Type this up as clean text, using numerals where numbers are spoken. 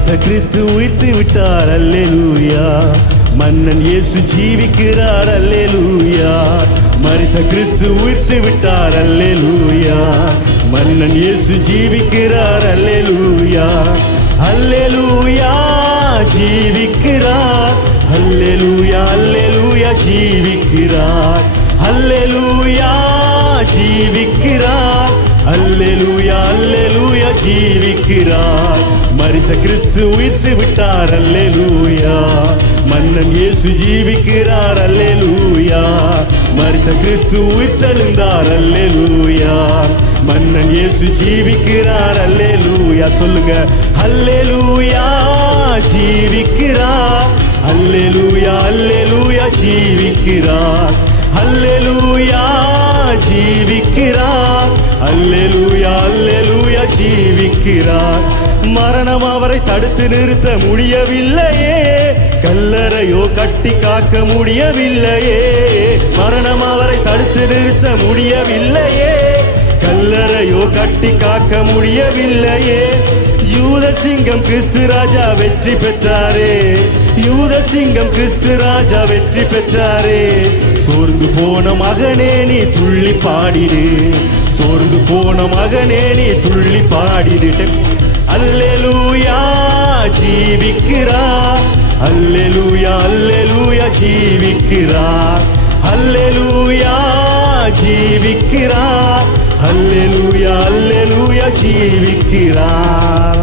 மரித்த கிறிஸ்து உயிர்த்து விட்டார் அல்லேலூயா. மன்னன் இயேசு ஜீவிக்கிறார் அல்லேலூயா. மரித்த கிறிஸ்து உயிர்த்து விட்டார் அல்லேலூயா. மன்னன் இயேசு ஜீவிக்கிறார் அல்லேலூயா. அல்லேலூயா ஜீவிக்கிறார். அல்லேலூயா அல்லேலூயா ஜீவிக்கிறார். அல்லேலூயா ஜீவிக்கிறார். அல்லேலூயா அல்லேலூயா ஜீவிக்கிறார். மரித்த கிறிஸ்து உயிர்த்து விட்டார் அல்லேலூயா. மன்னன் இயேசு ஜீவிக்கிறார் அல்லேலூயா. மரித்த கிறிஸ்து உயிர்த்தெழுந்தார் அல்லேலூயா. மன்னன் இயேசு ஜீவிக்கிறார் அல்லேலூயா. சொல்லுங்க, அல்லேலூயா ஜீவிக்கிறார். அல்லேலூயா அல்லேலூயா ஜீவிக்கிறார். அல்லேலூயா ஜீவிக்கிறார். அல்லேலூயா அல்லேலூயா ஜீவிக்கிறார். மரணம் அவரை தடுத்து நிறுத்த முடியவில்லையே. கல்லறையோ கட்டி காக்க முடியவில்லையே. மரணம் அவரை தடுத்து நிறுத்த முடியவில்லையே. கல்லறையோ கட்டி காக்க முடியவில்லையே. யூத சிங்கம் கிறிஸ்து ராஜா வெற்றி பெற்றாரே. யூத சிங்கம் கிறிஸ்து ராஜா வெற்றி பெற்றாரே. சோர்ந்து போன மகனே நீ துள்ளி பாடிடு. சோர்ந்து போன மகனே நீ துள்ளி பாடிடு. அல்லேலூயா ஜீவிக்கிறார். அல்லேலூயா அல்லேலூயா ஜீவிக்கிறார். அல்லேலூயா ஜீவிக்கிறார். அல்லேலூயா அல்லேலூயா ஜீவிக்கிறார்.